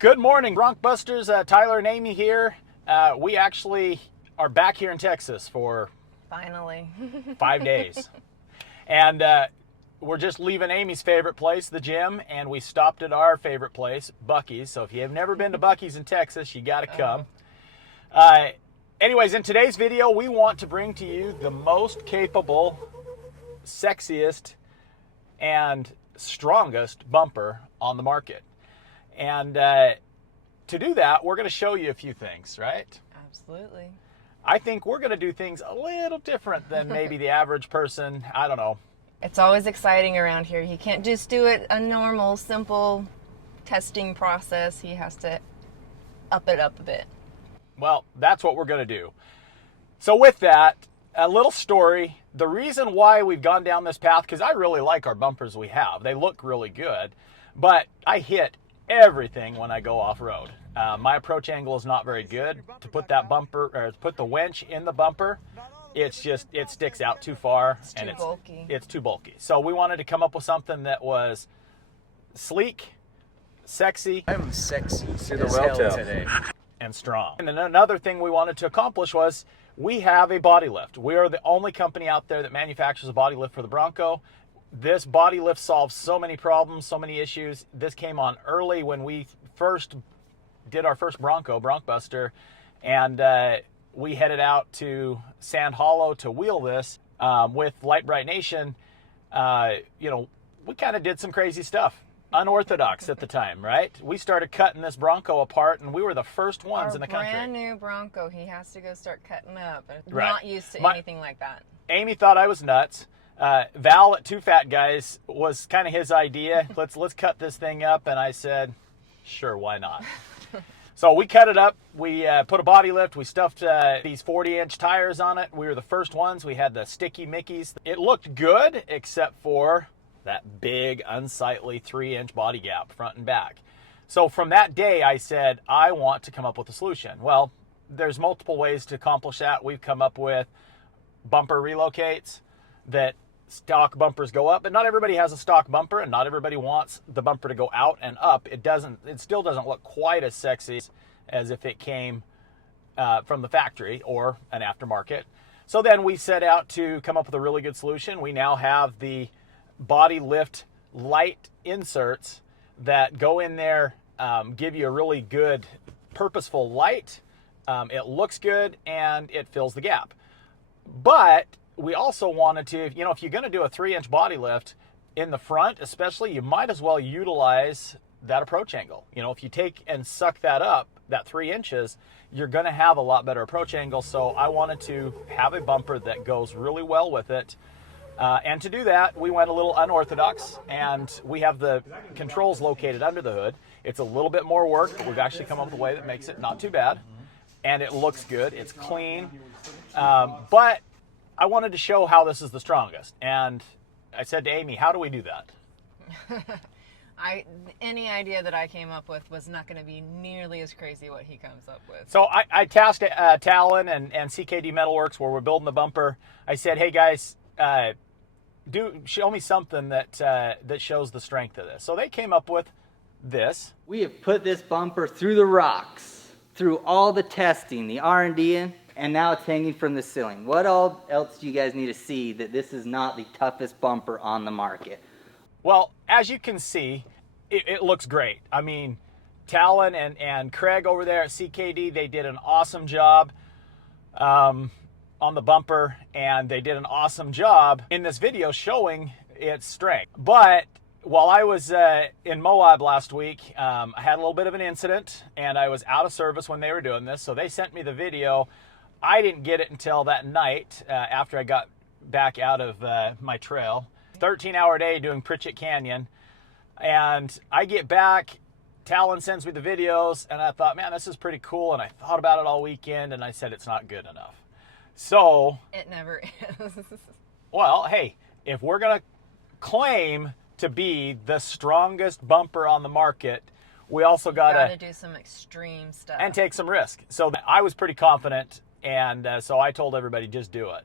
Good morning, Broncbusters. Tyler and Amy here. We actually are back here in Texas for finally 5 days. And we're just leaving Amy's favorite place, the gym, and we stopped at our favorite place, Buc-ee's. So if you have never been to Buc-ee's in Texas, you got to come. Anyways, in today's video, we want to bring to you the most capable, sexiest, and strongest bumper on the market. And to do that, we're going to show you a few things, right? Absolutely. I think we're going to do things a little different than maybe the average person. I don't know. It's always exciting around here. He can't just do it a normal, simple testing process. He has to up it up a bit. Well, that's what we're going to do. So with that, a little story. The reason why we've gone down this path, because I really like our bumpers we have. They look really good, but I hit everything when I go off-road. My approach angle is not very good. To put that bumper, or to put the winch in the bumper, it's just, it sticks out too far. It's bulky. It's too bulky. So we wanted to come up with something that was sleek, sexy. I'm sexy See the well today. And strong. And then another thing we wanted to accomplish was we have a body lift. We are the only company out there that manufactures a body lift for the Bronco. This body lift solves so many problems, so many issues. This came on early when we first did our first Bronco, BroncBuster, and we headed out to Sand Hollow to wheel this with Light Bright Nation. We kind of did some crazy stuff. Unorthodox at the time, right? We started cutting this Bronco apart, and we were the first ones in the country. Brand new Bronco, he has to go start cutting up. Right. Not used to anything like that. Amy thought I was nuts. Val at Two Fat Guys was kind of his idea. Let's cut this thing up, and I said, sure, why not? So we cut it up. We put a body lift. We stuffed these 40-inch tires on it. We were the first ones. We had the sticky Mickeys. It looked good, except for that big, unsightly 3-inch body gap, front and back. So from that day, I said, I want to come up with a solution. Well, there's multiple ways to accomplish that. We've come up with bumper relocates that stock bumpers go up, but not everybody has a stock bumper, and not everybody wants the bumper to go out and up. It still doesn't look quite as sexy as if it came from the factory or an aftermarket. So then we set out to come up with a really good solution. We now have the body lift light inserts that go in there, give you a really good purposeful light. It looks good and it fills the gap. But we also wanted to, if you're going to do a 3-inch body lift in the front, especially, you might as well utilize that approach angle. If you take and suck that up, that 3 inches, you're going to have a lot better approach angle. So I wanted to have a bumper that goes really well with it. And to do that, we went a little unorthodox, and we have the controls located under the hood. It's a little bit more work, but we've actually come up with a way that makes it not too bad. And it looks good. It's clean. But I wanted to show how this is the strongest. And I said to Amy, how do we do that? Any idea that I came up with was not going to be nearly as crazy what he comes up with. So I tasked Talon and CKD Metalworks, where we're building the bumper. I said, hey guys, show me something that shows the strength of this. So they came up with this. We have put this bumper through the rocks, through all the testing, the R&D, and now it's hanging from the ceiling. What all else do you guys need to see that this is not the toughest bumper on the market? Well, as you can see, it looks great. I mean, Talon and Craig over there at CKD, they did an awesome job on the bumper, and they did an awesome job in this video showing its strength. But while I was in Moab last week, I had a little bit of an incident, and I was out of service when they were doing this, so they sent me the video. I didn't get it until that night after I got back out of my trail. 13-hour day doing Pritchett Canyon, and I get back, Talon sends me the videos, and I thought, man, this is pretty cool, and I thought about it all weekend, and I said it's not good enough. So it never is. Well, hey, if we're going to claim to be the strongest bumper on the market, we also got to do some extreme stuff and take some risk. So I was pretty confident, and so I told everybody, just do it.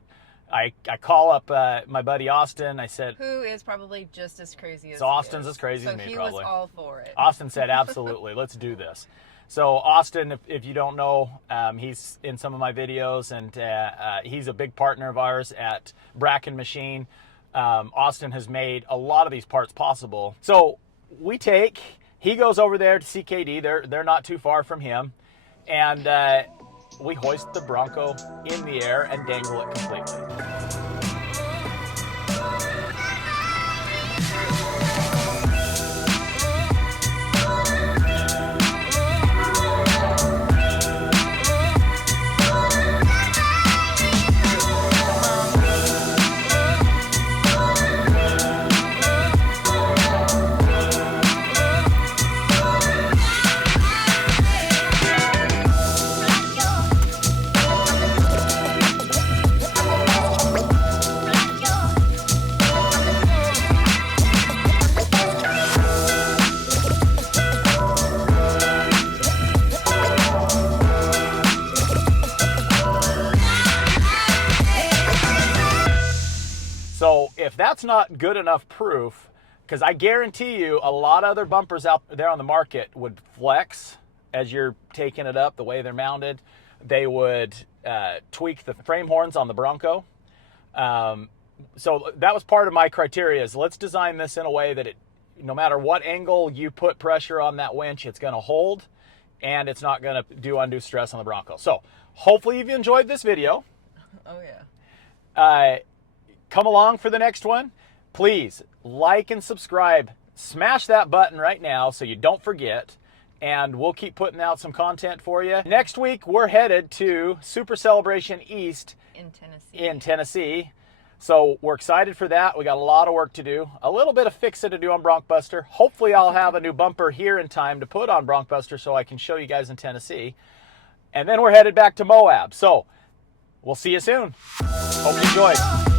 I call up my buddy Austin. I said, who is probably just as crazy as so Austin's he is. as crazy as me, he probably. was all for it. Austin said, absolutely, let's do this. So Austin, if you don't know, he's in some of my videos, and he's a big partner of ours at Bracken Machine. Austin has made a lot of these parts possible. So he goes over there to CKD. They're not too far from him, and we hoist the Bronco in the air and dangle it completely. So if that's not good enough proof, because I guarantee you a lot of other bumpers out there on the market would flex as you're taking it up the way they're mounted. They would tweak the frame horns on the Bronco. So that was part of my criteria, is let's design this in a way that no matter what angle you put pressure on that winch, it's going to hold and it's not going to do undue stress on the Bronco. So hopefully you've enjoyed this video. Oh yeah. Come along for the next one. Please like and subscribe. Smash that button right now so you don't forget. And we'll keep putting out some content for you. Next week, we're headed to Super Celebration East in Tennessee. So we're excited for that. We got a lot of work to do. A little bit of fixing to do on BroncBuster. Hopefully I'll have a new bumper here in time to put on BroncBuster so I can show you guys in Tennessee. And then we're headed back to Moab. So we'll see you soon. Hope you enjoyed.